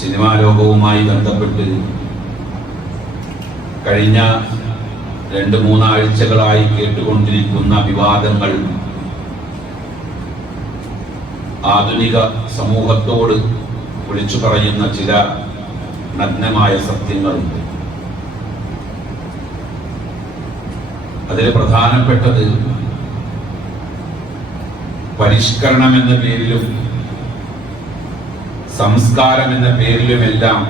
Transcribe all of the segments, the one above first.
Cinema ലോകവുമായി ബന്ധപ്പെട്ട് കഴിഞ്ഞ രണ്ട് മൂന്നാഴ്ചകളായി കേട്ടുകൊണ്ടിരിക്കുന്ന വിവാദങ്ങൾ ആധുനിക സമൂഹത്തോട് വിളിച്ചു പറയുന്ന ചില നഗ്നമായ സത്യങ്ങളുണ്ട്. അതിൽ പ്രധാനപ്പെട്ടത് പരിഷ്കരണം എന്ന പേരിലും സംസ്കാരം എന്ന പേരിലുമെല്ലാം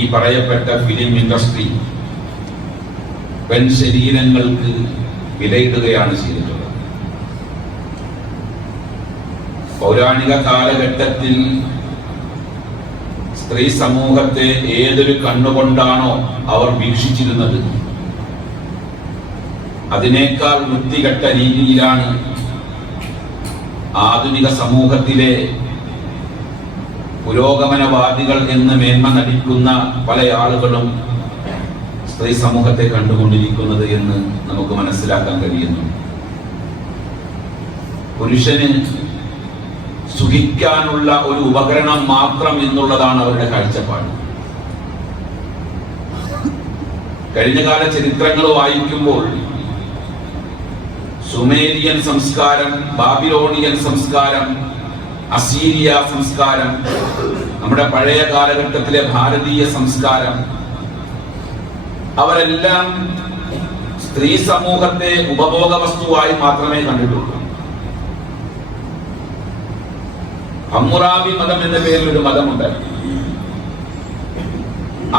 ഈ പറയപ്പെട്ട ഫിലിം ഇൻഡസ്ട്രി പെൺ ശരീരങ്ങൾക്ക് വിലയിടുകയാണ് ചെയ്തിട്ടുള്ളത്. പൗരാണിക കാലഘട്ടത്തിൽ സ്ത്രീ സമൂഹത്തെ ഏതൊരു കണ്ണുകൊണ്ടാണോ അവർ വീക്ഷിച്ചിരുന്നത്? അതിനേക്കാൾ വൃത്തികെട്ട രീതിയിലാണ് ആധുനിക സമൂഹത്തിലെ പുരോഗമനവാദികൾ എന്ന് മേന്മ നടിക്കുന്ന പല ആളുകളും സ്ത്രീ സമൂഹത്തെ കണ്ടുകൊണ്ടിരിക്കുന്നത് എന്ന് നമുക്ക് മനസ്സിലാക്കാൻ കഴിയുന്നു. പുരുഷന് സുഖിക്കാനുള്ള ഒരു ഉപകരണം മാത്രം എന്നുള്ളതാണ് അവരുടെ കാഴ്ചപ്പാട്. കഴിഞ്ഞകാല ചരിത്രങ്ങൾ വായിക്കുമ്പോൾ സുമേരിയൻ സംസ്കാരം ബാബിലോണിയൻ സംസ്കാരം അസീരിയ സംസ്കാരം നമ്മുടെ പഴയ കാലഘട്ടത്തിലെ ഭാരതീയ സംസ്കാരം അവരെല്ലാം സ്ത്രീ സമൂഹത്തെ ഉപഭോഗ വസ്തുവായി മാത്രമേ കണ്ടിട്ടുള്ളൂ. അമ്മുറാബി മതം എന്ന പേരിൽ ഒരു മതമുണ്ട്.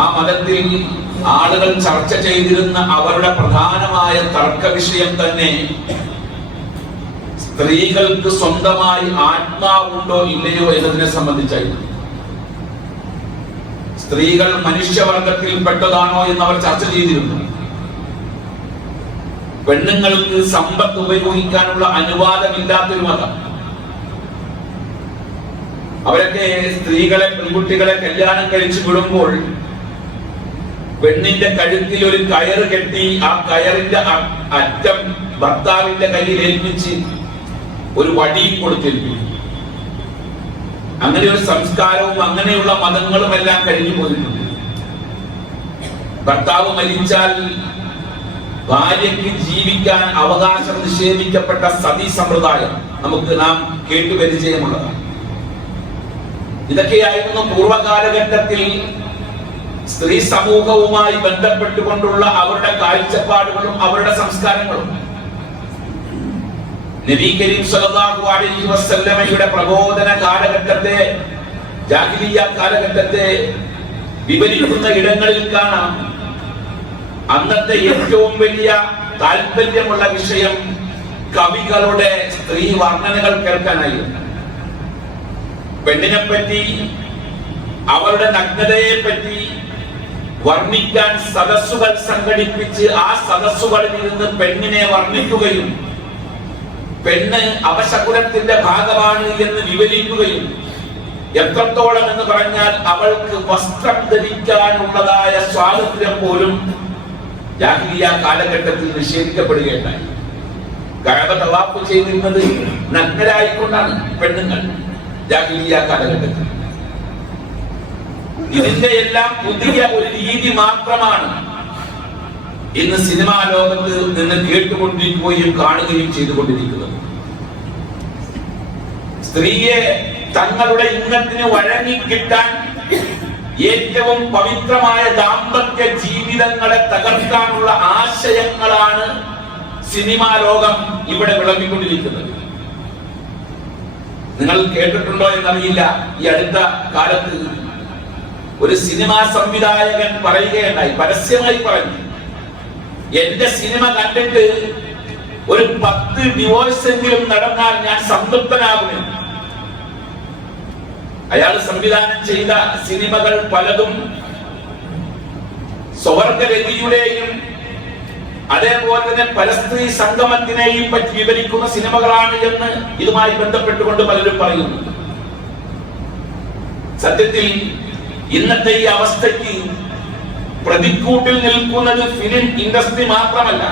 ആ മതത്തിൽ ആളുകൾ ചർച്ച ചെയ്തിരുന്ന അവരുടെ പ്രധാനമായ തർക്ക വിഷയം തന്നെ സ്ത്രീകൾക്ക് സ്വന്തമായി ആത്മാവുണ്ടോ ഇല്ലയോ എന്നതിനെ സംബന്ധിച്ചായിരുന്നു. സ്ത്രീകൾ മനുഷ്യവർഗത്തിൽ പെട്ടതാണോ എന്ന് അവർ ചർച്ച ചെയ്തിരുന്നു. പെണ്ണുങ്ങൾക്ക് സമ്പത്ത് ഉപയോഗിക്കാനുള്ള അനുവാദമില്ലാത്തൊരു മതം. അവരൊക്കെ സ്ത്രീകളെ പെൺകുട്ടികളെ കല്യാണം കഴിച്ചു വിടുമ്പോൾ പെണ്ണിന്റെ കഴുത്തിൽ ഒരു കയറ് കെട്ടി ആ കയറിന്റെ അറ്റം ഭർത്താവിന്റെ കയ്യിൽ ഏൽപ്പിച്ച് ഒരു വടി കൊടുത്തിരിക്കുന്നു. അങ്ങനെ ഒരു സംസ്കാരവും അങ്ങനെയുള്ള മതങ്ങളും എല്ലാം കഴിഞ്ഞു പോയിട്ടുണ്ട് ഭർത്താവ് മരിച്ചാൽ ഭാര്യയ്ക്ക് ജീവിക്കാൻ അവകാശം നിഷേധിക്കപ്പെട്ട സതി സമ്പ്രദായം നമുക്ക് നാം കേട്ടു പരിചയമുള്ളതാണ്. ഇതൊക്കെയായിരുന്നു പൂർവകാലഘട്ടത്തിൽ സ്ത്രീ സമൂഹവുമായി ബന്ധപ്പെട്ടുകൊണ്ടുള്ള അവരുടെ കാഴ്ചപ്പാടുകളും അവരുടെ സംസ്കാരങ്ങളും. നബി കരീം സല്ലല്ലാഹു അലൈഹി വസല്ലമയുടെ പ്രബോധന കാലഘട്ടത്തെ ജാഹിലിയ കാലഘട്ടത്തെ വിവരിക്കുന്ന ഇടങ്ങളിൽ കാണാം. അന്നത്തെ ഏറ്റവും വലിയ താല്പര്യമുള്ള വിഷയം കവികളുടെ സ്ത്രീ വർണനകൾ കേൾക്കാനായിരുന്നു പെണ്ണിനെ പറ്റി അവരുടെ നഗ്നതയെ പറ്റി വർണിക്കാൻ സദസ്സുകൾ സംഘടിപ്പിച്ച് ആ സദസ്സുകളിൽ നിന്ന് പെണ്ണിനെ വർണിക്കുകയും പെണ്ണ് അവശകുലത്തിന്റെ ഭാഗമാണ് എന്ന് വിവരിക്കുകയും എത്രത്തോളം എന്ന് പറഞ്ഞാൽ അവൾക്ക് വസ്ത്രം ധരിക്കാനുള്ളതായ സ്വാതന്ത്ര്യം പോലും ജാഹിലിയ കാലഘട്ടത്തിൽ നിഷേധിക്കപ്പെടുകയുണ്ടായി. കഴവ തവാപ്പ് ചെയ്തിരുന്നത് നഗ്നരായിക്കൊണ്ടാണ് പെണ്ണുങ്ങൾ ജാഹിലിയ കാലഘട്ടത്തിൽ. ഇതിന്റെ എല്ലാം പുതിയ ഒരു രീതി മാത്രമാണ് ഇന്ന് സിനിമാ ലോകത്ത് നിന്ന് കേട്ടുകൊണ്ടിരിക്കുകയും കാണുകയും ചെയ്തുകൊണ്ടിരിക്കുന്നത്. സ്ത്രീയെ തങ്ങളുടെ ഇന്നത്തിന് വഴങ്ങി കിട്ടാൻ ഏറ്റവും പവിത്രമായ ദാമ്പത്യ ജീവിതങ്ങളെ തകർക്കാനുള്ള ആശയങ്ങളാണ് സിനിമാ ലോകം ഇവിടെ വിളമ്പിക്കൊണ്ടിരിക്കുന്നത്. നിങ്ങൾ കേട്ടിട്ടുണ്ടോ എന്നറിയില്ല. ഈ അടുത്ത കാലത്ത് ഒരു സിനിമാ സംവിധായകൻ പറയുകയുണ്ടായി പരസ്യമായി പറഞ്ഞു. എന്റെ സിനിമ കണ്ടിട്ട് ഒരു പത്ത് ഡിവോഴ്സ് എങ്കിലും നടന്നാൽ ഞാൻ സംതൃപ്തനാകുമെന്ന് അയാൾ സംവിധാനം ചെയ്ത സിനിമകൾ പലതും സ്വർഗരതിയുടെയും അതേപോലെ തന്നെ പരസ്ത്രീ സംഗമത്തിനെയും പറ്റി വിവരിക്കുന്ന സിനിമകളാണ് എന്ന് ഇതുമായി ബന്ധപ്പെട്ടുകൊണ്ട് പലരും പറയുന്നു. സത്യത്തിൽ ഇന്നത്തെ ഈ അവസ്ഥയ്ക്ക് പ്രതിക്കൂട്ടിൽ നിൽക്കുന്നത് ഫിലിം ഇൻഡസ്ട്രി മാത്രമല്ല.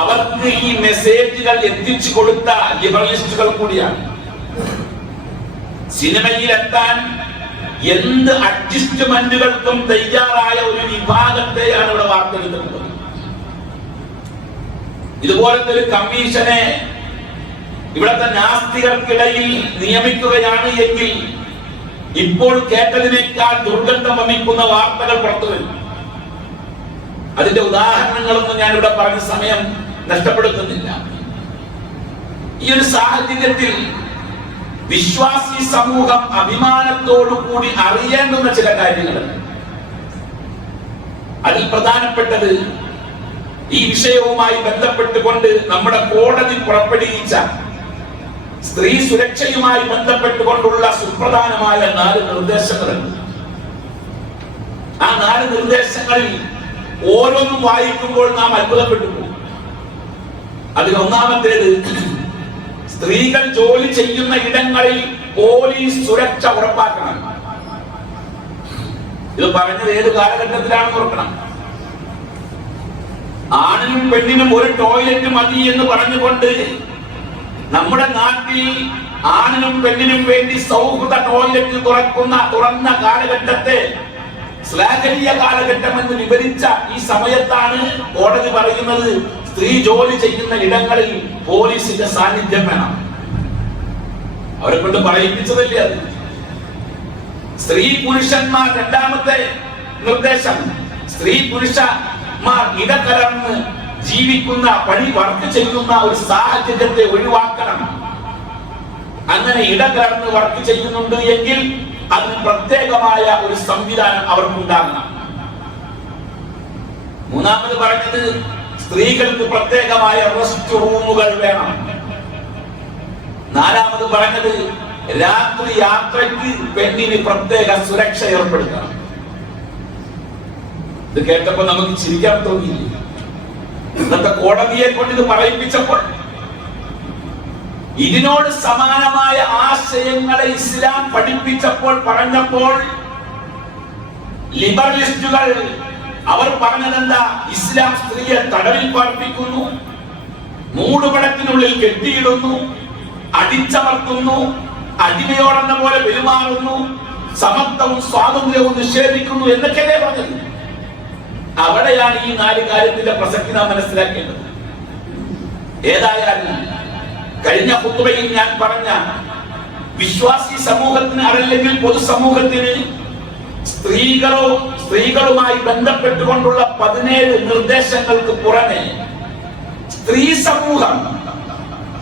അവർക്ക് ഈ മെസ്സേജുകൾ എത്തിച്ചു കൊടുത്ത ലിബറലിസ്റ്റുകൾ കൂടിയാണ്. സിനിമയിൽ എത്താൻ എന്ത് അഡ്ജസ്റ്റ്മെന്റുകൾക്കും തയ്യാറായ ഒരു വിഭാഗത്തെയാണ് ഇവിടെ വാർത്തെടുക്കുന്നത് ഇതുപോലത്തെ ഒരു കമ്മീഷനെ ഇവിടത്തെ നാസ്തികർക്കിടയിൽ നിയമിക്കുകയാണ് എങ്കിൽ ഇപ്പോൾ കേട്ടതിനേക്കാൾ ദുർഗന്ധം വമിക്കുന്ന വാർത്തകൾ പുറത്തു വരും. അതിന്റെ ഉദാഹരണങ്ങളൊന്നും ഞാൻ ഇവിടെ പറഞ്ഞ സമയം നഷ്ടപ്പെടുത്തുന്നില്ല. ഈ ഒരു സാഹചര്യത്തിൽ വിശ്വാസി സമൂഹം അഭിമാനത്തോടു കൂടി അറിയേണ്ടുന്ന ചില കാര്യങ്ങളുണ്ട് അതിൽ പ്രധാനപ്പെട്ടത് ഈ വിഷയവുമായി ബന്ധപ്പെട്ടുകൊണ്ട് നമ്മുടെ കോടതി പുറപ്പെടുവിച്ച സ്ത്രീ സുരക്ഷയുമായി ബന്ധപ്പെട്ടുകൊണ്ടുള്ള സുപ്രധാനമായ നാല് നിർദ്ദേശങ്ങളുണ്ട് ആ നാല് നിർദ്ദേശങ്ങളിൽ ഓരോന്നും വായിക്കുമ്പോൾ നാം അത്ഭുതപ്പെട്ടു പോകും അതിൽ ഒന്നാമത്തേത് സ്ത്രീകൾ ജോലി ചെയ്യുന്ന ഇടങ്ങളിൽ പോലീസ് സുരക്ഷ ഉറപ്പാക്കണം. ഇത് പറഞ്ഞത് ഏത് കാലഘട്ടത്തിലാണെന്ന് ഓർക്കണം. ആണിനും പെണ്ണിനും ഒരു ടോയ്ലറ്റ് മതി എന്ന് പറഞ്ഞുകൊണ്ട് നമ്മുടെ നാട്ടിൽ ആണിനും പെണ്ണിനും വേണ്ടി സൗഹൃദ ടോയ്ലറ്റ് തുറക്കുന്ന തുറന്ന കാലഘട്ടത്തെ ശ്ലാഘനീയ കാലഘട്ടം എന്ന് വിവരിച്ച ഈ സമയത്താണ് കോടതി പറയുന്നത് സ്ത്രീ ജോലി ചെയ്യുന്ന ഇടങ്ങളിൽ പോലീസിന്റെ സാന്നിധ്യം വേണം. അവരെ കൊണ്ട് പറയിപ്പിച്ചതല്ലേ അത്? സ്ത്രീ പുരുഷന്മാർ രണ്ടാമത്തെ നിർദ്ദേശം. സ്ത്രീ പുരുഷന്മാർ ഇടകലർന്ന് ജീവിക്കുന്ന പണി വർക്ക് ചെയ്യുന്ന ഒരു സാഹചര്യത്തെ ഒഴിവാക്കണം. അങ്ങനെ ഇടകലർന്ന് വർക്ക് ചെയ്യുന്നുണ്ട് എങ്കിൽ അതിന് പ്രത്യേകമായ ഒരു സംവിധാനം അവർക്കുണ്ടാകണം. മൂന്നാമത് പറഞ്ഞത് സ്ത്രീകൾക്ക് പ്രത്യേകമായ റെസ്റ്റ് റൂമുകൾ വേണം. നാലാമത് പറഞ്ഞത് രാത്രി യാത്രയ്ക്ക് പെണ്ണിന് പ്രത്യേക സുരക്ഷ ഏർപ്പെടുത്തണം. ഇത് കേട്ടപ്പോ നമുക്ക് ചിരിക്കാൻ തോന്നിയില്ല? ഇന്നത്തെ കോടതിയെ കൊണ്ട് ഇത് പറയിപ്പിച്ചപ്പോൾ ഇതിനോട് സമാനമായ ആശയങ്ങളെ ഇസ്ലാം പഠിപ്പിച്ചപ്പോൾ പറഞ്ഞപ്പോൾ ലിബറലിസ്റ്റുകൾ അവർ പറഞ്ഞതെന്താ? ഇസ്ലാം സ്ത്രീയെ തടവിൽ പാർപ്പിക്കുന്നു മൂടുപടത്തിനുള്ളിൽ കെട്ടിയിടുന്നു അടിച്ചമർത്തുന്നു അടിമയോടെന്ന പോലെ പെരുമാറുന്നു സമത്വവും സ്വാതന്ത്ര്യവും നിഷേധിക്കുന്നു എന്നൊക്കെയല്ലേ പറഞ്ഞത്? അവിടെയാണ് ഈ നാല് കാര്യത്തിന്റെ പ്രസക്തി നാം മനസ്സിലാക്കേണ്ടത്. ഏതായാലും കഴിഞ്ഞ കുത്തുബയിൽ ഞാൻ പറഞ്ഞ വിശ്വാസി സമൂഹത്തിന് അതല്ലെങ്കിൽ പൊതുസമൂഹത്തിന് സ്ത്രീകളോ സ്ത്രീകളുമായി ബന്ധപ്പെട്ടുകൊണ്ടുള്ള പതിനേഴ് നിർദ്ദേശങ്ങൾക്ക് പുറമെ സ്ത്രീ സമൂഹം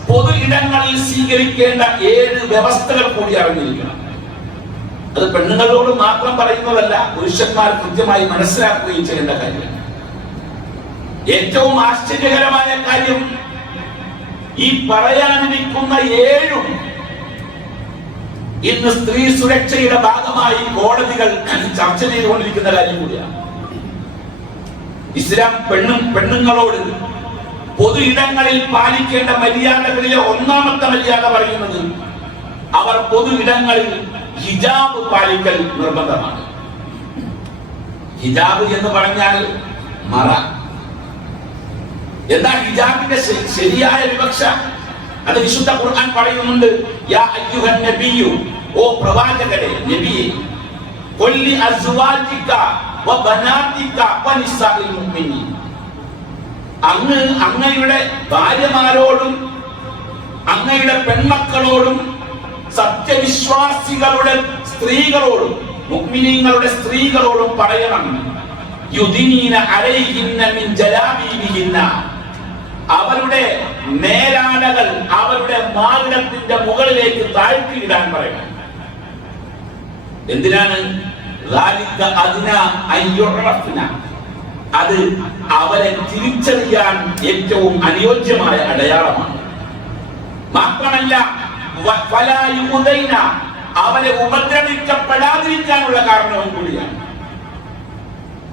പൊതു ഇടങ്ങളിൽ സ്വീകരിക്കേണ്ട ഏഴ് വ്യവസ്ഥകൾ കൂടി അറിഞ്ഞിരിക്കണം. അത് പെണ്ണുങ്ങളോട് മാത്രം പറയുന്നതല്ല പുരുഷന്മാർ കൃത്യമായി മനസ്സിലാക്കുകയും ചെയ്യേണ്ട കാര്യമാണ് ഏറ്റവും ആശ്ചര്യകരമായ കാര്യം ഈ പറയാനിരിക്കുന്ന ഏഴും ഇന്ന് സ്ത്രീ സുരക്ഷയുടെ ഭാഗമായി കോടതികൾ ചർച്ച ചെയ്തുകൊണ്ടിരിക്കുന്ന കാര്യം കൂടിയാണ്. ഇസ്ലാം പെണ്ണും പെണ്ണുങ്ങളോട് പൊതു ഇടങ്ങളിൽ പാലിക്കേണ്ട മര്യാദകളിലെ ഒന്നാമത്തെ മര്യാദ പറയുന്നത് അവർ പൊതു ഇടങ്ങളിൽ ഹിജാബ് പാലിക്കൽ നിർബന്ധമാണ്. ഹിജാബ് എന്ന് പറഞ്ഞാൽ മറ. എന്താ ഹിജാബിന്റെ ശരിയായ വിവക്ഷ? അത് വിശുദ്ധ ഖുർആൻ പറയുന്നുണ്ട് യാ അയ്യുഹൻ നബിയു ഓ പ്രവാചകരെ നബിയെ കൊല്ലി അസ്വാജിക അങ്ങ് അങ്ങയുടെ ഭാര്യമാരോടും അങ്ങയുടെ പെൺമക്കളോടും സത്യവിശ്വാസികളുടെ സ്ത്രീകളോടും മുഗ്മിനീങ്ങളുടെ സ്ത്രീകളോടും പറയണം. യുദിനീന അരയിന്ന മിൻ ജലാബീബിഹിന്ന അവരുടെ നേരാനകൾ അവരുടെ മാർഗത്തിന്റെ മുകളിലേക്ക് താഴ്ത്തിയിടാൻ പറയണം. എന്തിനാണ്? അത് അവരെ തിരിച്ചറിയാൻ ഏറ്റവും അനുയോജ്യമായ അടയാളമാണ്. മാത്രമല്ല അവനെ ഉപദ്രവിക്കപ്പെടാതിരിക്കാനുള്ള കാരണവും കൂടിയാണ്.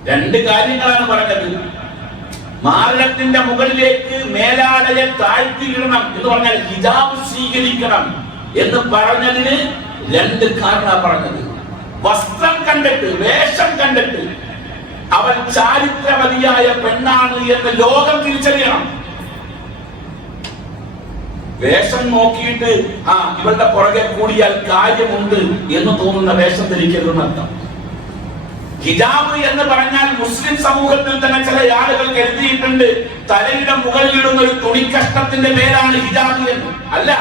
രണ്ട് കാര്യങ്ങളാണ് പറഞ്ഞത്. മാരണത്തിന്റെ മുകളിലേക്ക് മേലാടയെ താഴ്ത്തിയിടണം എന്ന് പറഞ്ഞാൽ ഹിജാബ് സ്വീകരിക്കണം എന്ന് പറഞ്ഞതിന് രണ്ട് കാരണ പറഞ്ഞത്. വസ്ത്രം കണ്ടിട്ട് വേഷം കണ്ടിട്ട് അവൻ ചാരിത്രമതിയായ പെണ്ണാണ് എന്ന് ലോകം തിരിച്ചറിയണം. വേഷം നോക്കിയിട്ട് ആ ഇവരുടെ പുറകെ കൂടിയാൽ കാര്യമുണ്ട് എന്ന് തോന്നുന്ന വേഷം ധരിക്കരുതെന്നർത്ഥം ഹിജാബ് എന്ന് പറഞ്ഞാൽ മുസ്ലിം സമൂഹത്തിൽ തന്നെ ചില ആളുകൾ കരുതിയിട്ടുണ്ട് തലയുടെ മുകളിലിടുന്ന ഒരു തുണിക്കഷ്ടത്തിന്റെ പേരാണ് ഹിജാബ് എന്ന്. അല്ല.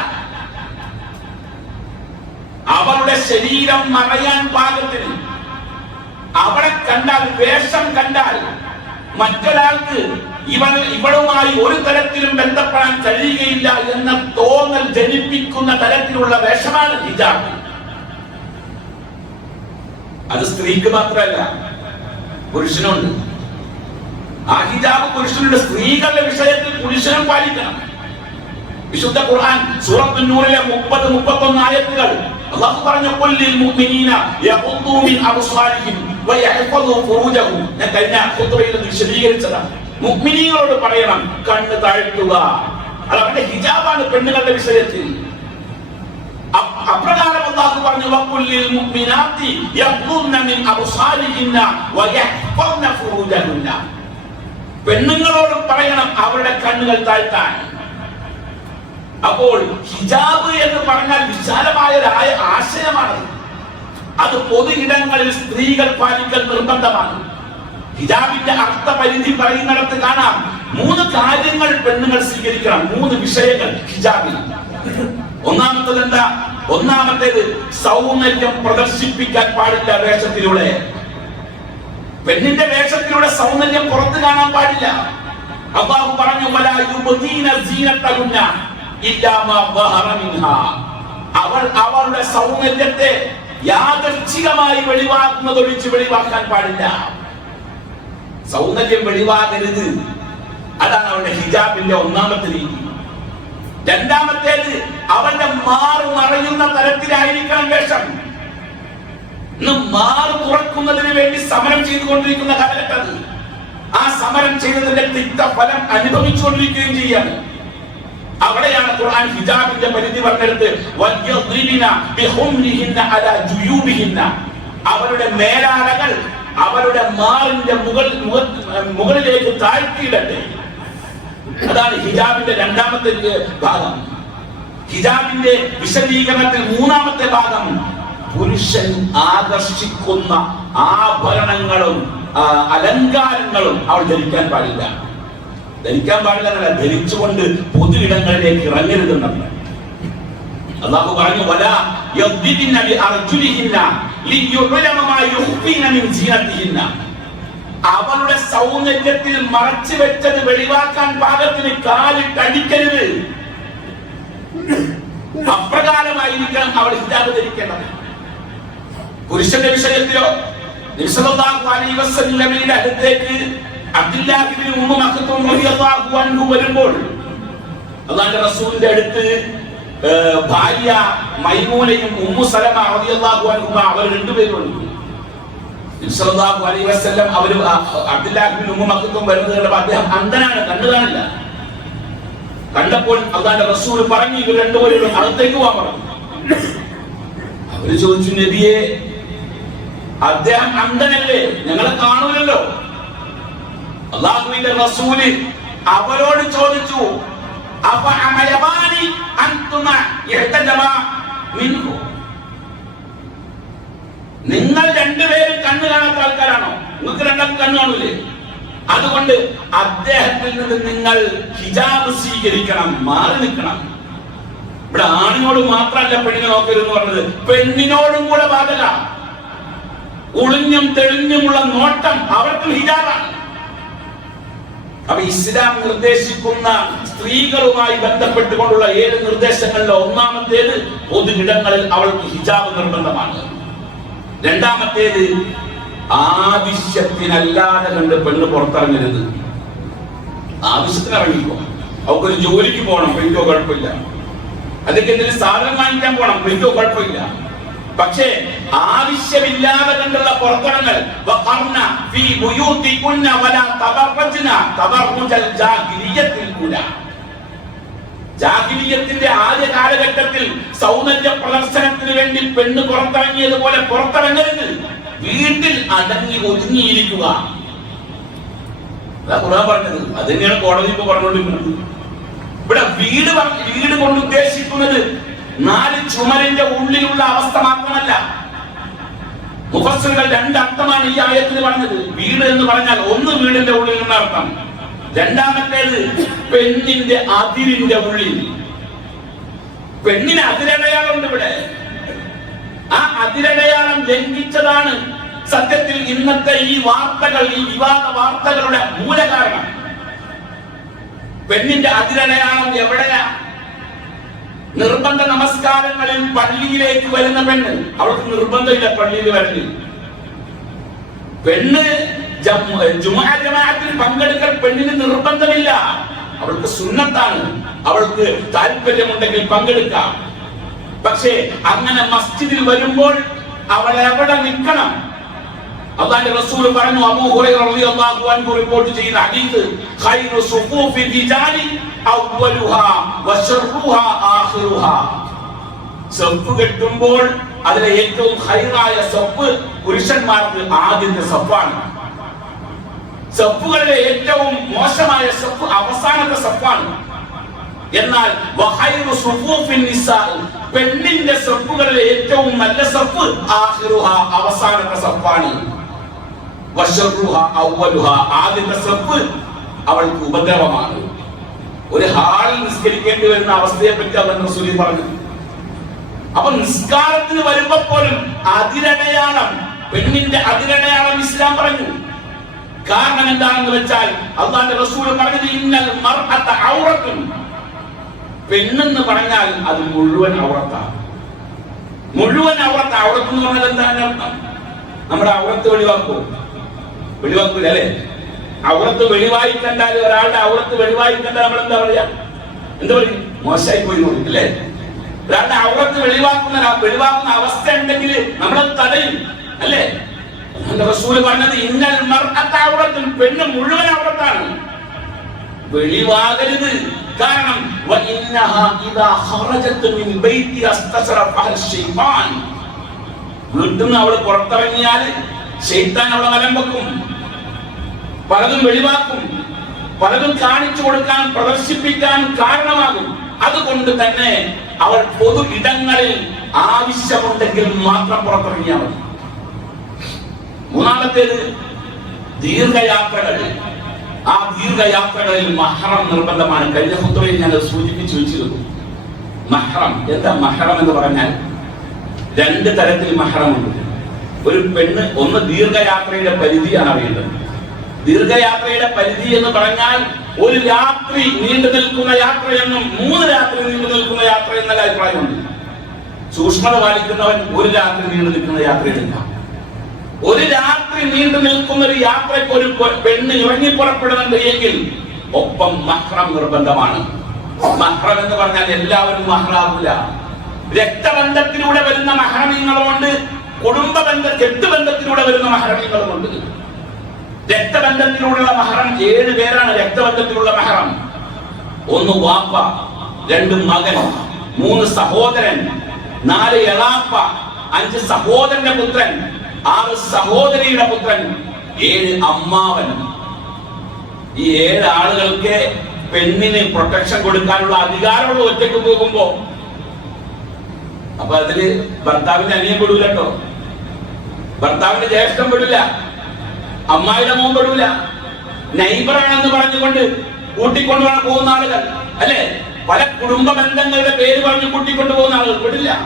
അവരുടെ ശരീരം മറയാൻ പാകത്തിന്. അവളെ കണ്ടാൽ വേഷം കണ്ടാൽ മറ്റൊരാൾക്ക് ഇവൻ ഇവളുമായി ഒരു തരത്തിലും ബന്ധപ്പെടാൻ കഴിയുകയില്ല എന്ന തോന്നൽ ജനിപ്പിക്കുന്ന തരത്തിലുള്ള വേഷമാണ് ഹിജാബ്. അത് സ്ത്രീക്ക് മാത്രമല്ല പുരുഷനുണ്ട്. ആ ഹിജാബ് പുരുഷനുണ്ട് സ്ത്രീകളുടെ വിഷയത്തിൽ പുരുഷനും പാലിക്കണം. വിശുദ്ധ ഖുർആൻ സൂറത്തുന്നൂറിലെ മുപ്പത് മുപ്പത്തൊന്ന് ആയത്തുകൾ അള്ളാഹു പറഞ്ഞു കൊല്ലിൽ മുഅ്മിനീന യഖുദ്ദൂ മിൻ അബ്സാരിഹിം വയഹ്ഫദൂ ഫുറൂജഹും. ഞാൻ കഴിഞ്ഞ ഖുത്ബയിൽ വിശദീകരിച്ചതാണ്. മുഅ്മിനീങ്ങളോട് പറയണം കണ്ണ് താഴ്ത്തുക. അത് അവരുടെ ഹിജാബാണ് പെണ്ണുങ്ങളുടെ വിഷയത്തിൽ. അപ്രകാരം അള്ളാഹു പറഞ്ഞു വക്കുല്ലിൽ മുഅ്മിനാത്തി യഖുദ്ദുന മിൻ അബ്സാരിഹിന്ന വയഹ്ഫദ്ന ഫുറൂജഹുന്ന. പെണ്ണുങ്ങളോട് പറയണം അവരുടെ കണ്ണുകൾ താഴ്ത്താൻ. അപ്പോൾ ഹിജാബ് എന്ന് പറഞ്ഞാൽ വിശാലമായ ഒരു ആശയമാണ് അത് പൊതു ഇടങ്ങളിൽ സ്ത്രീകൾ പാലിക്കൽ നിർബന്ധമാണ്. ഹിജാബിന്റെ അർത്ഥ പരിധി പറയുന്നിടത്ത് കാണാം. മൂന്ന് കാര്യങ്ങൾ പെണ്ണുങ്ങൾ സ്വീകരിക്കണം. മൂന്ന് വിഷയങ്ങൾ ഹിജാബിൽ. ഒന്നാമത്തത് എന്താ ഒന്നാമത്തേത് സൗന്ദര്യം പ്രദർശിപ്പിക്കാൻ പാടില്ല വേഷത്തിലൂടെ. പെണ്ണിന്റെ വേഷത്തിലൂടെ സൗന്ദര്യം പുറത്തു കാണാൻ പാടില്ല. അബ്ബാഹു പറഞ്ഞു "വലാ യുബ്ദീന സീനത്തഹുന്ന ഇല്ലാ മാ അവൾ അവളുടെ സൗന്ദര്യത്തെ യാദർച്ഛികമായി വെളിവാക്കുന്നത് ഒഴിച്ച് വെളിവാക്കാൻ പാടില്ല. സൗന്ദര്യം വെളിവാകരുത്. അതാണ് അവളുടെ ഹിജാബിന്റെ ഒന്നാമത്തെ രീതി. രണ്ടാമത്തേത് അവന്റെ മാറു മറയുന്ന തരത്തിലായിരിക്കണം വേഷം. ഇന്ന് മാറ് തുറക്കുന്നതിന് വേണ്ടി സമരം ചെയ്തുകൊണ്ടിരിക്കുന്ന കാലഘട്ടം ആ സമരം ചെയ്തതിന്റെ തിക്ത ഫലം അനുഭവിച്ചുകൊണ്ടിരിക്കുകയും ചെയ്യാണ്. അവിടെയാണ് ഖുർആൻ ഹിജാബിന്റെ പരിധി പറഞ്ഞെടുത്ത് അവരുടെ മേലാടകൾ അവരുടെ മാറിന്റെ മുകൾ മുകളിലേക്ക് താഴ്ത്തിയിടട്ടെ. അതാണ് ഹിജാബിന്റെ രണ്ടാമത്തെ ഭാഗം. ഹിജാബിന്റെ വിശദീകരണത്തിൽ മൂന്നാമത്തെ ഭാഗം പുരുഷൻ ആകർഷിക്കുന്ന ആഭരണങ്ങളും അലങ്കാരങ്ങളും അവൾ ധരിക്കാൻ പാടില്ല. ധരിക്കാൻ പാടില്ല ധരിച്ചുകൊണ്ട് പൊതു ഇടങ്ങളിലേക്ക് ഇറങ്ങരുതെന്നല്ല അള്ളാഹു പറഞ്ഞു വല മാ യുഖ്ഫീന മിൻ അവളുടെ സൗന്ദര്യത്തിൽ മറച്ചു വെച്ചത് വെളിവാക്കാൻ പാകത്തിന് കാലിട്ടടിക്കരുത് അപ്രകാരമായിരിക്കണം അവൾ ഹിജാബ് ധരിക്കേണ്ടത്. പുരുഷന്റെ വിഷയത്തിലോ അലൈഹി വസല്ലമയുടെ അടുത്തേക്ക് അബ്ദുല്ലാഹിബ്നു ഉമ്മ അൻഹു വരുമ്പോൾ അള്ളാന്റെ റസൂലിന്റെ അടുത്ത് ഭാര്യ മൈമൂനയും ഉമ്മു സലമ റളിയല്ലാഹു അൻഹുമ അവർ രണ്ടുപേരും ഉണ്ട് സല്ലല്ലാഹു അലൈഹി വസല്ലം അവർ അബ്ദുല്ലാഹിബ്നു ഉമ്മ മഖ്തൂം വരുന്നത് കണ്ടപ്പോൾ അദ്ദേഹം അന്ധനാണ് കണ്ടു കണ്ടപ്പോൾ അള്ളാന്റെ റസൂൽ പറഞ്ഞു ഇവർ രണ്ടുപേരും അകത്തേക്ക് പോകാൻ പറഞ്ഞു. അവർ ചോദിച്ചു നബിയെ അദ്ദേഹം അന്ധനല്ലേ? ഞങ്ങളെ കാണൂലല്ലോ. അള്ളാഹുവിന്റെ റസൂൽ അവരോട് ചോദിച്ചു നിങ്ങൾ രണ്ടുപേരും കണ്ണു കാണാത്ത ആൾക്കാരാണോ? നിങ്ങൾക്ക് രണ്ടും കണ്ണു കാണൂലേ? അതുകൊണ്ട് അദ്ദേഹത്തിൽ നിന്ന് നിങ്ങൾ ഹിജാബ് സ്വീകരിക്കണം മാറി നിൽക്കണം. ഇവിടെ ആണിനോട് മാത്രമല്ല പെണ്ണിനെ നോക്കരുത് പറഞ്ഞത്. പെണ്ണിനോടും കൂടെ ബാധക. ഒളിഞ്ഞും തെളിഞ്ഞുമുള്ള നോട്ടം അവർക്കും ഹിജാബാണ്. അപ്പൊ ഇസ്ലാം നിർദ്ദേശിക്കുന്ന സ്ത്രീകളുമായി ബന്ധപ്പെട്ടുകൊണ്ടുള്ള ഏഴ് നിർദ്ദേശങ്ങളിൽ ഒന്നാമത്തേത് പൊതുയിടങ്ങളിൽ അവൾക്ക് ഹിജാബ് നിർബന്ധമാണ്. രണ്ടാമത്തേത് ആവശ്യത്തിനല്ലാതെ കണ്ട് പെണ്ണ് പുറത്തിറങ്ങരുത്. ആവശ്യത്തിന് ഇറങ്ങിക്കോ അവൾക്കൊരു ജോലിക്ക് പോകണം പെണ്ണോ കുഴപ്പമില്ല. അതൊക്കെ എന്തെങ്കിലും സാധനം വാങ്ങിക്കാൻ പോകണം പെണ്ണോ കുഴപ്പമില്ല. പക്ഷേ ആവശ്യമില്ലാതെ കണ്ടുള്ള പുറപ്പെടങ്ങൾ ജാഹിലിയത്തിന്റെ ആദ്യ കാലഘട്ടത്തിൽ സൗന്ദര്യ പ്രദർശനത്തിന് വേണ്ടി പെണ്ണ് പുറത്തിറങ്ങിയതുപോലെ പുറത്തിറങ്ങരുത്. വീട്ടിൽ അടങ്ങി ഒതുങ്ങിയിരിക്കുക. അതാ ഖുർആൻ പറഞ്ഞത്. അത് തന്നെയാണ് കോടതി ഇപ്പൊ പറഞ്ഞുകൊണ്ടിരിക്കുന്നത്. ഇവിടെ വീട് വീട് കൊണ്ട് ഉദ്ദേശിക്കുന്നത് നാല് ചുമരിന്റെ ഉള്ളിലുള്ള അവസ്ഥ മാത്രമല്ല. മുഫസ്സുകൾ രണ്ട് അർത്ഥമാണ് ഈ ആയത്തിന് പറഞ്ഞത്. വീട് എന്ന് പറഞ്ഞാൽ ഒന്ന് വീടിന്റെ ഉള്ളിൽ എന്ന അർത്ഥം. രണ്ടാമത്തേത് പെണ്ണിന്റെ അതിരിന്റെ ഉള്ളിൽ. പെണ്ണിന് അതിരടയാളുണ്ട് ഇവിടെ. ആ അതിരടയാളം ലംഘിച്ചതാണ് സത്യത്തിൽ ഇന്നത്തെ ഈ വാർത്തകൾ ഈ വിവാദ വാർത്തകളുടെ മൂലകാരണം. പെണ്ണിന്റെ അതിരടയാളം എവിടെയാ? നിർബന്ധ നമസ്കാരങ്ങളിൽ പള്ളിയിലേക്ക് വരുന്ന പെണ്ണ്. അവൾക്ക് നിർബന്ധമില്ല പള്ളിയിൽ വരൽ. പെണ്ണ് ജമാഅത്തിൽ പങ്കെടുക്കൽ പെണ്ണിന് നിർബന്ധമില്ല. അവൾക്ക് സുന്നത്താണ്. അവൾക്ക് താല്പര്യമുണ്ടെങ്കിൽ പങ്കെടുക്കാം. പക്ഷേ അങ്ങനെ മസ്ജിദിൽ വരുമ്പോൾ അവൾ എവിടെ നിൽക്കണം? അള്ളാന്റെ റസൂൽ പറഞ്ഞു അബൂ ഹുറൈറ റളിയല്ലാഹു അൻഹു റിപ്പോർട്ട് ചെയ്യുന്ന ഹദീസ് ഖൈറു സുഫൂഫി റിജാലി അവ്വലുഹാ വശർറുഹാ ആഖിറുഹാ. സഫ് കെട്ടുമ്പോൾ അതിലെ ഏറ്റവും ഹൈറായ സഫ് പുരുഷന്മാർക്ക് ആദ്യത്തെ സഫാണ്. സഫുകളിലെ ഏറ്റവും മോശമായ സഫ് അവസാനത്തെ സഫാണ്. എന്നാൽ പെണ്ണിന്റെ സഫുകളിലെ ഏറ്റവും നല്ല സഫ് ആഖിറുഹാ അവസാനത്തെ സഫാണ്. ആദ്യത്തെ സഫ് അവൾക്ക് ഉപദ്രവമാണ്. ഒരു ഹാളിൽ നിസ്കരിക്കേണ്ടി വരുന്ന അവസ്ഥയെ പറ്റി അവൻ പറഞ്ഞു. അപ്പൊ നിസ്കാരത്തിന് വരുമ്പോ പോലും അതിരടയാളം പെണ്ണിന്റെ അതിരടയാളം ഇസ്ലാം പറഞ്ഞു. കാരണം എന്താണെന്ന് വെച്ചാൽ അള്ളാന്റെ റസൂൽ പറഞ്ഞത് ഇന്നൽ മർഅത്ത ഔറത്തുൻ. പെണ്ണെന്ന് പറഞ്ഞാൽ അത് മുഴുവൻ ഔറത്താണ്. മുഴുവൻ ഔറത്ത് ഔറത്ത് പറഞ്ഞാൽ എന്താണ് അർത്ഥം? നമ്മുടെ ഔറത്ത് വെളിവാക്കൂ വെളിവാക്കൂല അല്ലേ? അവിടത്ത് വെളിവായി കണ്ടാൽ ഒരാളുടെ അവിടത്ത് വെളിവായി കണ്ടാൽ നമ്മൾ എന്താ പറയാ? എന്താ പറയും? മോശമായി പോയി നോക്കും അല്ലേ? ഒരാളുടെ അവിടത്ത് വെളിവാക്കുന്ന വെളിവാക്കുന്ന അവസ്ഥ ഉണ്ടെങ്കിൽ നമ്മളത് തടയും അല്ലേ? റസൂൽ പറഞ്ഞത് ഇന്നൽ മർഅത്ത ഔറത്തുൻ പെണ്ണ് മുഴുവൻ ഔറത്താണ് വെളിവാകരുത്. കാരണം ഇദാ മിൻ ബൈതി അസ്തസറഫ ശൈത്താൻ. വീട്ടിൽ നിന്ന് അവൾ പുറത്തിറങ്ങിയാൽ ശൈത്താൻ അവളെ വലം വെക്കും. പലതും വെളിവാക്കും. പലതും കാണിച്ചു കൊടുക്കാൻ പ്രദർശിപ്പിക്കാൻ കാരണമാകും. അതുകൊണ്ട് തന്നെ അവർ പൊതു ഇടങ്ങളിൽ ആവശ്യമുണ്ടെങ്കിൽ മാത്രം പുറത്തിറങ്ങിയാൽ മതി. മൂന്നാമത്തേത് ദീർഘയാത്രകൾ. ആ ദീർഘയാത്രകളിൽ മഹറം നിർബന്ധമാണ്. കഴിഞ്ഞ ഫുത്രയിൽ ഞാൻ അത് സൂചിപ്പിച്ചു വെച്ചിരുന്നു. മഹറം. എന്താ മഹറം എന്ന് പറഞ്ഞാൽ? രണ്ട് തരത്തിൽ മഹറമുണ്ട്. ഒരു പെണ്ണ് ഒന്ന് ദീർഘയാത്രയുടെ പരിധിയാണ് അറിയേണ്ടത് ദീർഘയാത്രയുടെ പരിധി എന്ന് പറഞ്ഞാൽ ഒരു രാത്രി നീണ്ടു നിൽക്കുന്ന യാത്രയെന്നും മൂന്ന് രാത്രി നീണ്ടു നിൽക്കുന്ന യാത്ര എന്നല്ല അഭിപ്രായമുണ്ട്. സൂക്ഷ്മത പാലിക്കുന്നവൻ ഒരു രാത്രി നീണ്ടു നിൽക്കുന്ന യാത്ര ഒരു രാത്രി നീണ്ടു നിൽക്കുന്ന ഒരു യാത്രയ്ക്ക് ഒരു പെണ്ണ് ഇറങ്ങി പുറപ്പെടുന്നുണ്ട് എങ്കിൽ ഒപ്പം മഹ്റം നിർബന്ധമാണ്. മഹ്റം എന്ന് പറഞ്ഞാൽ എല്ലാവരും മഹ്റാവില്ല രക്തബന്ധത്തിലൂടെ വരുന്ന മഹറമീങ്ങളുമുണ്ട്. കുടുംബ ബന്ധ കെട്ടുബന്ധത്തിലൂടെ വരുന്ന മഹറമീങ്ങളുമുണ്ട് രക്തബന്ധത്തിലൂടെയുള്ള മഹറം ഏഴ് പേരാണ് രക്തബന്ധത്തിലുള്ള മഹറം. ഒന്ന് വാപ്പ രണ്ട് മകൻ മൂന്ന് സഹോദരൻ നാല് എളാപ്പ അഞ്ച് സഹോദരന്റെ പുത്രൻ ആറ് സഹോദരിയുടെ പുത്രൻ ഏഴ് അമ്മാവൻ. ഈ ഏഴ് ആളുകൾക്ക് പെണ്ണിന് പ്രൊട്ടക്ഷൻ കൊടുക്കാനുള്ള അധികാരമുള്ള ഒറ്റയ്ക്ക് പോകുമ്പോ അപ്പൊ അതിൽ ഭർത്താവിന്റെ അനിയൻ പെടൂല കേട്ടോ ഭർത്താവിന്റെ ജ്യേഷ്ഠം പെടില്ല. അമ്മായിയുടെ മോൻ പെടില്ല. നൈബറാണെന്ന് പറഞ്ഞുകൊണ്ട് കൂട്ടിക്കൊണ്ടുവരാൻ പോകുന്ന ആളുകൾ. അല്ലെ? പല കുടുംബ ബന്ധങ്ങളുടെ പേര് പറഞ്ഞ് കൂട്ടിക്കൊണ്ടു പോകുന്ന ആളുകൾ പെടില്ല.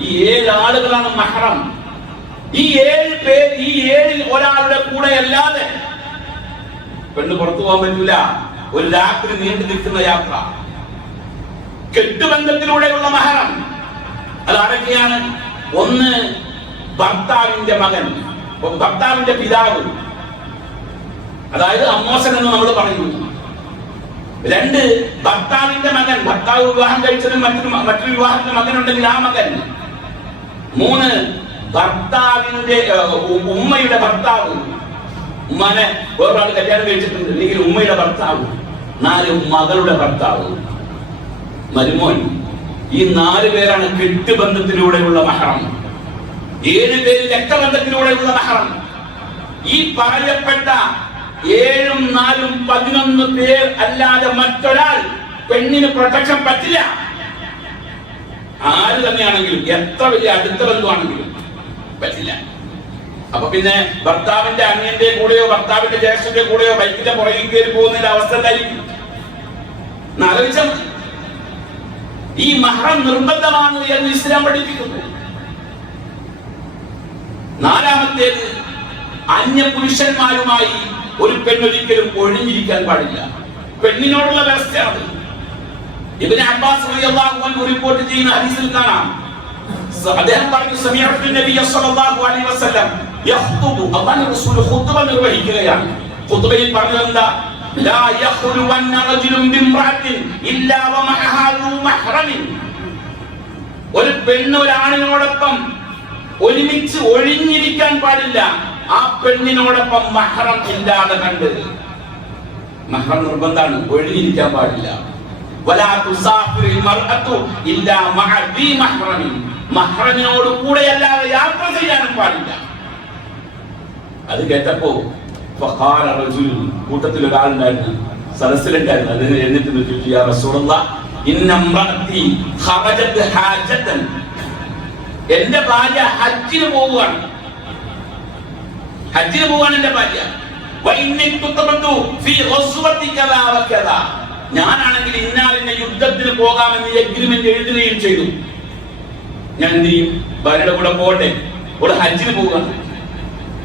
ഈ ഏഴ് ആളുകളാണ് മഹറം. ഈ ഏഴ് പേര് ഈ ഏഴിൽ ഒരാളുടെ കൂടെ അല്ലാതെ പെണ്ണ് പുറത്തു പോകാൻ പറ്റൂല. ഒരു രാത്രി നീണ്ടു നിൽക്കുന്ന യാത്ര. കെട്ടുബന്ധത്തിലൂടെയുള്ള മഹറം. അത് ആരൊക്കെയാണ് ഒന്ന് ഭർത്താവിന്റെ മകൻ. ഭർത്താവിന്റെ പിതാവ്. അതായത് അമ്മോസൻ എന്ന് നമ്മൾ പറയുന്നു. രണ്ട് ഭർത്താവിന്റെ മകൻ. ഭർത്താവ് വിവാഹം കഴിച്ചതും മറ്റൊരു മറ്റൊരു വിവാഹത്തിന്റെ മകനുണ്ടെങ്കിൽ ആ മകൻ. മൂന്ന് ഭർത്താവിന്റെ ഉമ്മയുടെ ഭർത്താവ്. ഉമ്മാനെ വേറൊരാൾ കല്യാണം കഴിച്ചിട്ടുണ്ട്. അല്ലെങ്കിൽ ഉമ്മയുടെ ഭർത്താവ്. നാല് മകളുടെ ഭർത്താവ്. മരുമോൻ. ഈ നാല് പേരാണ് കെട്ടുബന്ധത്തിലൂടെയുള്ള മഹറം. ഏഴ് പേര് രക്തബന്ധത്തിലൂടെയുള്ള മഹറം ഈ പറയപ്പെട്ട ഏഴും നാലും പതിനൊന്ന് പേർ അല്ലാതെ മറ്റൊരാൾ പെണ്ണിന് പ്രൊട്ടക്ഷൻ പറ്റില്ല. ആര് തന്നെയാണെങ്കിലും എത്ര വലിയ അടുത്ത ബന്ധുവാണെങ്കിലും പറ്റില്ല. അപ്പൊ പിന്നെ ഭർത്താവിന്റെ അനിയന്റെ കൂടെയോ ഭർത്താവിന്റെ ജ്യേഷ്ഠന്റെ കൂടെയോ ബൈക്കിന്റെ പുറകിൽ കയറി പോകുന്നതിന്റെ അവസ്ഥ എന്തായിരിക്കും? ഈ മഹറം നിർബന്ധമാണ് എന്ന് ഇസ്ലാം പഠിപ്പിക്കുന്നു. നാലാമത്തേത് അന്യപുരുഷന്മാരുമായി ഒരു പെണ്ണൊരിക്കലും ഒഴിഞ്ഞിരിക്കാൻ പാടില്ല. പെണ്ണിനോടുള്ള വ്യവസ്ഥയാണ്. ഇബിന് അബ്ബാസ് റിപ്പോർട്ട് ചെയ്യുന്ന ഹദീസിൽ കാണാം. അദ്ദേഹം പറഞ്ഞു സമീഅത്തു അലൈഹി വസല്ലം ലാ ഇല്ലാ ഒരു പെണ്ണ് ഒരാണിനോടൊപ്പം ഒരുമിച്ച് ഒഴിഞ്ഞിരിക്കാൻ പാടില്ല. ആ പെണ്ണിനോടൊപ്പം മഹറം ഇല്ലാതെ കണ്ട്. മഹറം നിർബന്ധാണ് ഒഴിഞ്ഞിരിക്കാൻ പാടില്ല. മഹ്റമിനോട് കൂടെ അല്ലാതെ യാത്ര ചെയ്യാനും പാടില്ല. അത് കേട്ടപ്പോ കൂട്ടത്തിൽ ഒരാളുണ്ടായിരുന്നു സദസ്സിലുണ്ടായിരുന്നു. അതിന് എന്നിട്ട് എന്റെ ഭാര്യ ഹജ്ജിന് പോവുകയാണ്. ഹജ്ജിന് പോവാണ് എന്റെ ഭാര്യ. ഞാനാണെങ്കിൽ ഇന്നാലിന്റെ യുദ്ധത്തിന് പോകാമെന്ന് എഗ്രിമെന്റ് എഴുതുകയും ചെയ്തു. ഞാൻ എന്ത് ഭാര്യയുടെ കൂടെ പോകട്ടെ. ഇവിടെ ഹജ്ജിന് പോവുകയാണ്.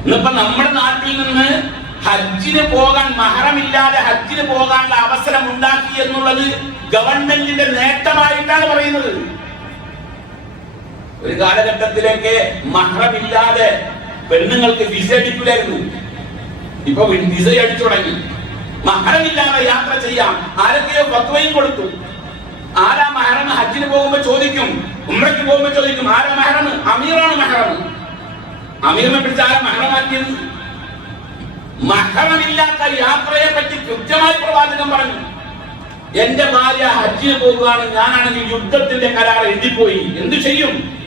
ഇന്നിപ്പോ നമ്മുടെ നാട്ടിൽ നിന്ന് ഹജ്ജിന് പോകാൻ മഹറമില്ലാതെ ഹജ്ജിന് പോകാനുള്ള അവസരം ഉണ്ടാക്കി എന്നുള്ളത് ഗവൺമെന്റിന്റെ നേട്ടമായിട്ടാണ് പറയുന്നത്. ഒരു കാലഘട്ടത്തിലേക്ക് മഹ്റമില്ലാതെ പെണ്ണുങ്ങൾക്ക് വിസ അടിക്കില്ലായിരുന്നു ഇപ്പൊ വിസ അടിച്ചു തുടങ്ങി. മഹ്റമില്ലാതെ യാത്ര ചെയ്യാം. ആരൊക്കെയോ പത്വയും കൊടുത്തു ആരാ മഹറം ഹജ്ജിന് പോകുമ്പോ ചോദിക്കും ഉമ്രയ്ക്ക് പോകുമ്പോ ചോദിക്കും ആരാ മഹറം? അമീറാണ് മഹറം. അമീറിനെ പിടിച്ച് ആരാ മഹറമാക്കിയത്? മഹറമില്ലാത്ത യാത്രയെ പറ്റി കൃത്യമായി പ്രവാചകം പറഞ്ഞു. എന്റെ ഭാര്യ ഹജ്ജിന് പോകുകയാണ് ഞാനാണെങ്കിൽ യുദ്ധത്തിന്റെ കരാർ എഴുതിപ്പോയി. എന്തു ചെയ്യും?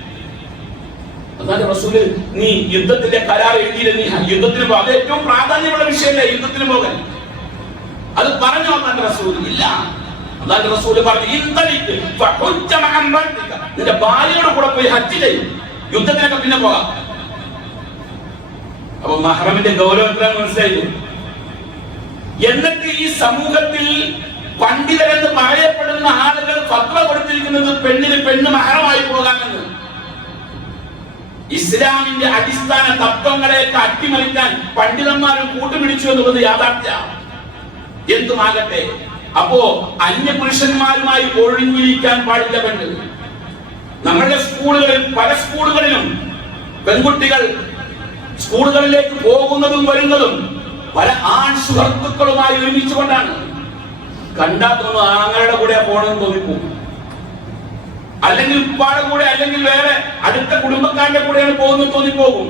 അതാണ് റസൂൽ നീ യുദ്ധത്തിന്റെ കരാർ എഴുതിയില്ല നീ യുദ്ധത്തിന് പോകും. അത് ഏറ്റവും പ്രാധാന്യമുള്ള വിഷയമല്ലേ യുദ്ധത്തിന് പോകാൻ. അത് പറഞ്ഞു അന്നാന്റെ റസൂൽ ഇല്ല. അതാണ് റസൂൽ പറഞ്ഞു. നിന്റെ ഭാര്യയോട് കൂടെ പോയി ഹജ്ജ് ചെയ്യും. യുദ്ധത്തിനൊക്കെ പിന്നെ പോകാം. അപ്പൊ മഹ്റമിന്റെ ഗൗരവം മനസ്സിലായി എന്നിട്ട് ഈ സമൂഹത്തിൽ പണ്ഡിതരെന്ന് പറയപ്പെടുന്ന ആളുകൾ ഫത്വ കൊടുത്തിരിക്കുന്നത് പെണ്ണിന് പെണ്ണ് മഹറമായി പോകാമെന്ന്. ഇസ്ലാമിന്റെ അടിസ്ഥാന തത്വങ്ങളെയൊക്കെ അട്ടിമറിക്കാൻ പണ്ഡിതന്മാരും കൂട്ടുപിടിച്ചു എന്നുള്ളത് യാഥാർത്ഥ്യ. എന്തുമാകട്ടെ അപ്പോ അന്യപുരുഷന്മാരുമായി ഒഴിഞ്ഞിരിക്കാൻ പാടില്ല പെണ്ണ് നമ്മുടെ സ്കൂളുകളിൽ പല സ്കൂളുകളിലും പെൺകുട്ടികൾ സ്കൂളുകളിലേക്ക് പോകുന്നതും വരുന്നതും പല ആൺ സുഹൃത്തുക്കളുമായി ഒരുമിച്ചുകൊണ്ടാണ് കണ്ടാത്തൊന്നും ആങ്ങളുടെ കൂടെ പോകണമെന്ന് തോന്നിപ്പോകും. അല്ലെങ്കിൽ ഉപ്പാടെ കൂടെ അല്ലെങ്കിൽ വേറെ അടുത്ത കുടുംബക്കാരന്റെ കൂടെയാണ് പോകുന്നത് തോന്നിപ്പോകും.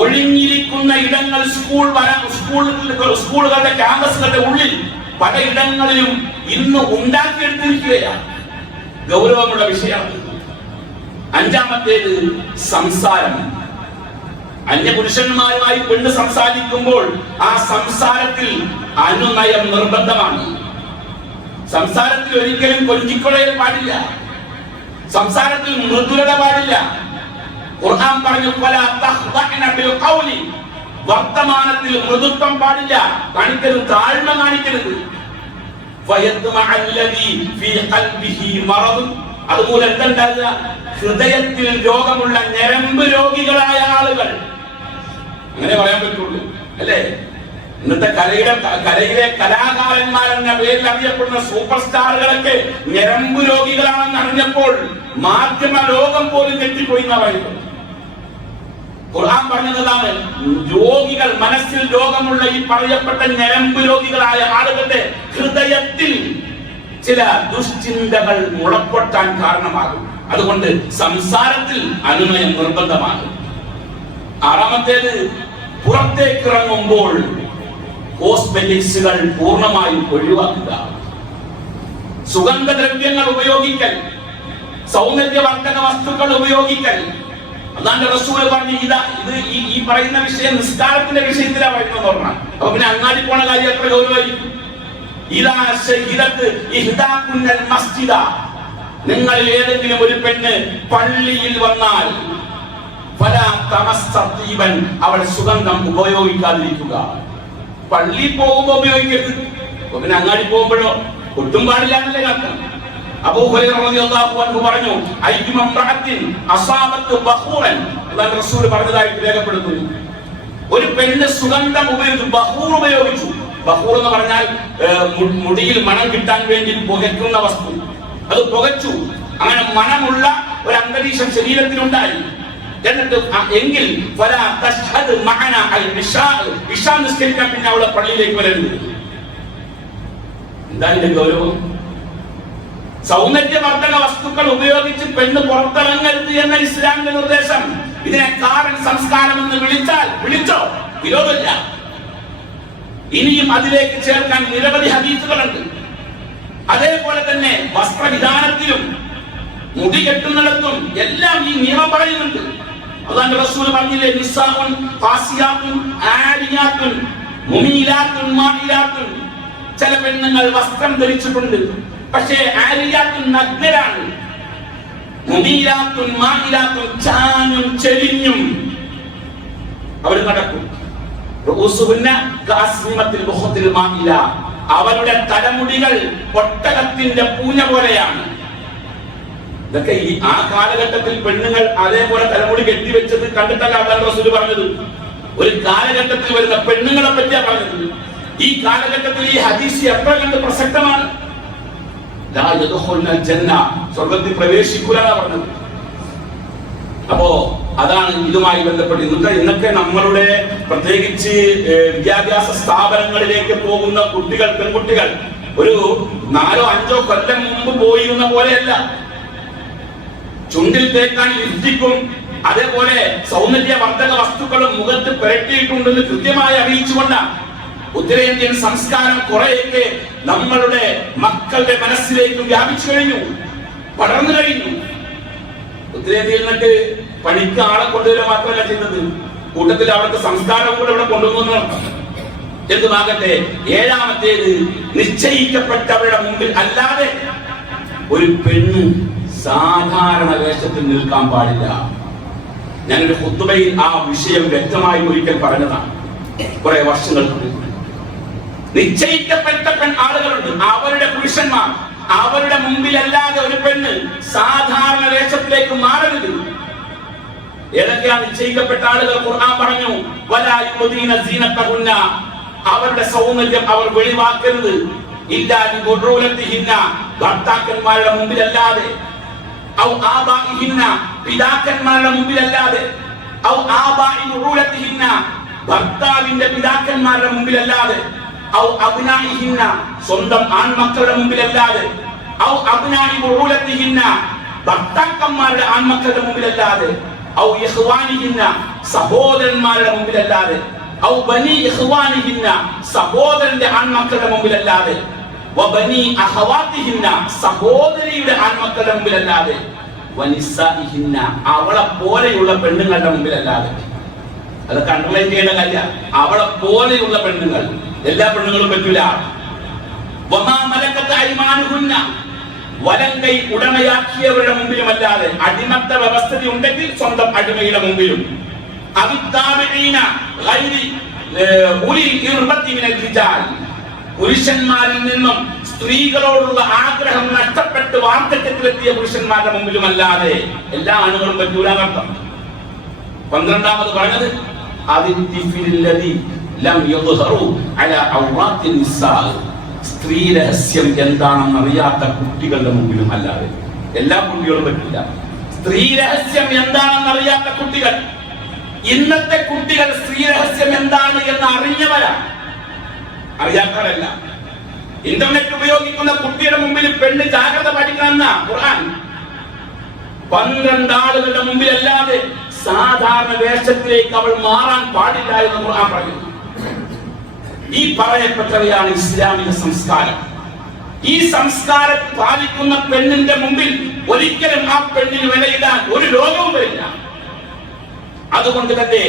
ഒഴിഞ്ഞിരിക്കുന്ന ഇടങ്ങൾ സ്കൂൾ സ്കൂൾ സ്കൂളുകളുടെ ക്യാമ്പസുകളുടെ ഉള്ളിൽ പല ഇടങ്ങളിലും ഇന്ന് ഉണ്ടാക്കിയെടുത്തിരിക്കുകയാണ്. ഗൗരവമുള്ള വിഷയമാണ് അഞ്ചാമത്തേത് സംസാരം. അന്യപുരുഷന്മാരുമായി പെണ്ണ് സംസാരിക്കുമ്പോൾ ആ സംസാരത്തിൽ അനുനയം നിർബന്ധമാണ്. സംസാരത്തിൽ ഒരിക്കലും കൊഞ്ചിക്കൊളയിൽ പാടില്ല. സംസാരത്തിൽ മൃദുലത പാടില്ല. ഖുർആൻ പറഞ്ഞു "ഫല തഖ്ദഅന ബിൽ ഖൗലി." വർത്തമാനത്തിൽ മൃദുത്വം പാടില്ല. കാണിക്കരുത് താഴ്മ കാണിക്കരുത്. അതുപോലെ എന്തുണ്ടാകുക ഹൃദയത്തിൽ രോഗമുള്ള ഞരമ്പ് രോഗികളായ ആളുകൾ. അങ്ങനെ പറയാൻ പറ്റുള്ളൂ അല്ലേ? ഇന്നത്തെ കലയുടെ കലയിലെ കലാകാരന്മാരെന്ന പേരിൽ അറിയപ്പെടുന്ന സൂപ്പർ സ്റ്റാറുകളൊക്കെ ഞരമ്പ് രോഗികളാണെന്ന് അറിഞ്ഞപ്പോൾ മാധ്യമ ലോകം പോലും തെറ്റിപ്പോയി പറയുന്നത് ഖുർആൻ പറഞ്ഞതാണ് രോഗികൾ മനസ്സിൽ രോഗമുള്ള ഈ പറയപ്പെട്ട ഞരമ്പ് രോഗികളായ ആളുകളുടെ ഹൃദയത്തിൽ ചില ദുശ്ചിന്തകൾ മുളപ്പൊട്ടാൻ കാരണമാകും. അതുകൊണ്ട് സംസാരത്തിൽ അനുനയം നിർബന്ധമാണ് ആറാമത്തേത് പുറത്തേക്ക് ഹോസ്പിറ്റൽസുകൾ പൂർണമായും ഒഴിവാക്കുക. സുഗന്ധദ്രവ്യങ്ങൾ ഉപയോഗിക്കൽ സൗന്ദര്യവർദ്ധക വസ്തുക്കൾ ഉപയോഗിക്കൽ. അതാണ്ട് റസൂൽ പറഞ്ഞു ഇതാ ഇത് ഈ പറയുന്ന വിഷയം നിസ്കാരത്തിന്റെ വിഷയത്തിലാ വരുന്നത് പറഞ്ഞാൽ. അപ്പൊ പിന്നെ അങ്ങാടി പോണ കാര്യം എത്ര ഗൗരവായിരിക്കും നിങ്ങൾ ഏതെങ്കിലും ഒരു പെണ്ണ് പള്ളിയിൽ വന്നാൽ പല തമസ്തീവൻ അവൾ സുഗന്ധം ഉപയോഗിക്കാതിരിക്കുക. പള്ളിയിൽ പോകുമ്പോ ഉപയോഗിക്കരുത്. അപ്പൊ പിന്നെ അങ്ങാടി പോകുമ്പോഴോ? ഒട്ടും പാടില്ല എന്നല്ലേ കണ്ടം അബൂ പറഞ്ഞു റസൂൽ പറഞ്ഞതായിട്ട് രേഖപ്പെടുത്തുന്നു. ഒരു പെണ്ണ് സുഗന്ധം ഉപയോഗിച്ചു ബഹൂർ ഉപയോഗിച്ചു. ബഹൂർ എന്ന് പറഞ്ഞാൽ മുടിയിൽ മണം കിട്ടാൻ വേണ്ടി പുകയ്ക്കുന്ന വസ്തു. അത് പുകച്ചു. അങ്ങനെ മണമുള്ള ഒരു അന്തരീക്ഷം ശരീരത്തിലുണ്ടായി എന്നിട്ട് എങ്കിൽ ഇശാ നിസ്കരിക്കാൻ പിന്നെ അവളെ പള്ളിയിലേക്ക് വരരുത്. എന്താ ഇതിന്റെ ഗൗരവം? സൗന്ദര്യവർദ്ധക വസ്തുക്കൾ ഉപയോഗിച്ച് പെണ്ണ് പുറത്തിറങ്ങരുത് എന്ന ഇസ്ലാമിന്റെ നിർദ്ദേശം. ഇതിനെ കാരൻ സംസ്കാരം എന്ന് വിളിച്ചാൽ വിളിച്ചോ? വിരോധമില്ല. ഇനിയും അതിലേക്ക് ചേർക്കാൻ നിരവധി ഹദീസുകളുണ്ട്. അതേപോലെ തന്നെ വസ്ത്രവിധാനത്തിലും മുടി കെട്ടുന്നിടത്തും എല്ലാം ഈ നിയമം പറയുന്നുണ്ട്. അതാണ് റസൂൽ പറഞ്ഞില്ലേ? നിസ്സാഉൻ ഫാസിയാത്തുൻ ആരിയാത്തുൻ മുമീലാത്തുൻ മാഹിലാത്തുൻ ചില പെണ്ണുങ്ങൾ വസ്ത്രം ധരിച്ചിട്ടുണ്ട്. പക്ഷേ ആരിയാത്തുൻ നഗ്നരാണ്. മുമീലാത്തുൻ മാഹിലാത്തുൻ ചാഞ്ഞും ചെരിഞ്ഞും അവർ നടക്കും. അവരുടെ തലമുടികൾ ഒട്ടകത്തിന്റെ പൂഞ്ഞ പോലെയാണ്. ഇതൊക്കെ ഈ ആ കാലഘട്ടത്തിൽ പെണ്ണുങ്ങൾ അതേപോലെ തലമുടി കെട്ടിവെച്ചത് കണ്ടിട്ടല്ല അള്ളാഹു റസൂൽ പറഞ്ഞത്. ഒരു കാലഘട്ടത്തിൽ വരുന്ന പെണ്ണുങ്ങളെ പറ്റിയാ പറഞ്ഞത്. ഈ കാലഘട്ടത്തിൽ ഈ ഹദീസ് എത്ര കണ്ട് പ്രസക്തമാണ്? സ്വർഗത്തിൽ പ്രവേശിക്കൂലാ പറഞ്ഞത്. അപ്പോ അതാണ് ഇതുമായി ബന്ധപ്പെട്ട് ഇന്നത്തെ ഇന്നത്തെ നമ്മളുടെ പ്രത്യേകിച്ച് വിദ്യാഭ്യാസ സ്ഥാപനങ്ങളിലേക്ക് പോകുന്ന കുട്ടികൾ പെൺകുട്ടികൾ ഒരു നാലോ അഞ്ചോ കൊല്ലം മുമ്പ് പോയിരുന്ന പോലെയല്ല. ചുണ്ടിൽ തേക്കാൻ ലിപ്സ്റ്റിക്കും അതേപോലെ സൗന്ദര്യവർദ്ധക വസ്തുക്കളും മുഖത്ത് പുരട്ടിയിട്ടുണ്ടെന്ന് കൃത്യമായി അറിയിച്ചുകൊണ്ട് ഉത്തരേന്ത്യൻ സംസ്കാരം കുറെയൊക്കെ നമ്മളുടെ മക്കളുടെ മനസ്സിലേക്ക് വ്യാപിച്ചു കഴിഞ്ഞു പടർന്നു കഴിഞ്ഞു. ഉത്തരേന്ത്യയിൽ നിന്നിട്ട് പണിക്ക് ആളെ കൊണ്ടുവരിക മാത്രമല്ല ചെയ്യുന്നത് കൂട്ടത്തിൽ അവിടുത്തെ സംസ്കാരം കൂടെ ഇവിടെ കൊണ്ടുവന്നു എന്തുമാകട്ടെ ഏഴാമത്തേത് നിശ്ചയിക്കപ്പെട്ടവരുടെ മുമ്പിൽ അല്ലാതെ ഒരു പെണ്ണ് സാധാരണ വേഷത്തിൽ നിൽക്കാൻ പാടില്ല. ഞാനൊരു ഹുത്തുബയിൽ ആ വിഷയം വ്യക്തമായി ഒരിക്കൽ പറഞ്ഞതാണ്. കുറെ വർഷങ്ങൾക്ക് നിശ്ചയിക്കപ്പെട്ട പെൺ ആളുകളുണ്ട്. അവരുടെ പുരുഷന്മാർ. അവരുടെ മുമ്പിലല്ലാതെ ഒരു പെണ്ണ് സാധാരണ വേഷത്തിലേക്ക് മാറരുത്. ഏതൊക്കെയാ നിശ്ചയിക്കപ്പെട്ട ആളുകൾ? ഖുർആൻ പറഞ്ഞു വലാ യുദ്ദീന സീനത്തഹുന്ന. അവരുടെ സൗന്ദര്യം അവർ വെളിവാക്കരുത്. ഇല്ലാതെ ഭർത്താക്കന്മാരുടെ മുമ്പിലല്ലാതെ ഔ ആബാഇഹിന്ന പിതാക്കന്മാരുടെ മുമ്പിലല്ലാതെ. ഔ ആബാഇ ഗുഡ്രൂലത്തിഹിന്ന ഭർത്താവിന്റെ പിതാക്കന്മാരുടെ മുമ്പിലല്ലാതെ. ഔ അബ്നാഇഹിന്ന സ്വന്തം ആൺമക്കളുടെ മുമ്പിലല്ലാതെ. ഔ അബ്നാഇ ഗുഡ്രൂലത്തിഹിന്ന ഭർത്താക്കന്മാരുടെ ആൺമക്കളുടെ മുമ്പിലല്ലാതെ. ഔ ഇഖ്വാനിഹിന്ന സഹോദരന്മാരുടെ മുമ്പിലല്ലാതെ. ഔ ബനി ഇഖ്വാനിഹിന്ന സഹോദരന്റെ ആൺമക്കളുടെ മുമ്പിലല്ലാതെ. സഹോദരിയുടെ ആൺമക്കളുടെ മുമ്പിലല്ലാതെ അവളെ പോലെയുള്ള പെണ്ണുങ്ങളുടെ മുമ്പിലല്ലാതെ. അത് കൺട്രോൾ ചെയ്യേണ്ട കാര്യ. അവളെ പോലെയുള്ള പെണ്ണുങ്ങൾ. എല്ലാ പെണ്ണുങ്ങളും പറ്റൂല. വമാ മലക്കത്ത് അയ്മാനുഹുന്ന വലം കൈ ഉടമയാക്കിയവരുടെ മുമ്പിലുമല്ലാതെ അടിമത്ത വ്യവസ്ഥ ഉണ്ടെങ്കിൽ സ്വന്തം അടിമയുടെ മുമ്പിലും. അവിത്താബിഈന പുരുഷന്മാരിൽ നിന്നും സ്ത്രീകളോടുള്ള ആഗ്രഹം നഷ്ടപ്പെട്ട് വാർദ്ധക്യത്തിലെത്തിയ പുരുഷന്മാരുടെ മുമ്പിലുമല്ലാതെ എല്ലാ ആണുങ്ങളും പറ്റൂല പന്ത്രണ്ടാമത് പറഞ്ഞത് സ്ത്രീ രഹസ്യം എന്താണെന്ന് അറിയാത്ത കുട്ടികളുടെ മുമ്പിലും അല്ലാതെ എല്ലാ കുട്ടികളും പറ്റില്ല സ്ത്രീ രഹസ്യം എന്താണെന്ന് അറിയാത്ത കുട്ടികൾ. ഇന്നത്തെ കുട്ടികൾ സ്ത്രീ രഹസ്യം എന്താണ് എന്ന് അറിഞ്ഞവരാ അറിയാത്തവരല്ല. ഇന്റർനെറ്റ് ഉപയോഗിക്കുന്ന കുട്ടിയുടെ മുമ്പിൽ പെണ്ണ് ജാഗ്രത പഠിക്കണമെന്ന ഖുർആൻ. പന്ത്രണ്ട് ആളുകളുടെ മുമ്പിലല്ലാതെ സാധാരണ വേഷത്തിലേക്ക് അവൾ മാറാൻ പാടില്ല എന്ന് ഖുർആൻ പറയുന്നു. ഈ പറയപ്പെട്ടവയാണ് ഇസ്ലാമിക സംസ്കാരം. ഈ സംസ്കാരം പാലിക്കുന്ന പെണ്ണിന്റെ മുമ്പിൽ ഒരിക്കലും ആ പെണ്ണിന് വിലയിടാൻ ഒരു ലോകവും വരില്ല. അതുകൊണ്ട് തന്നെ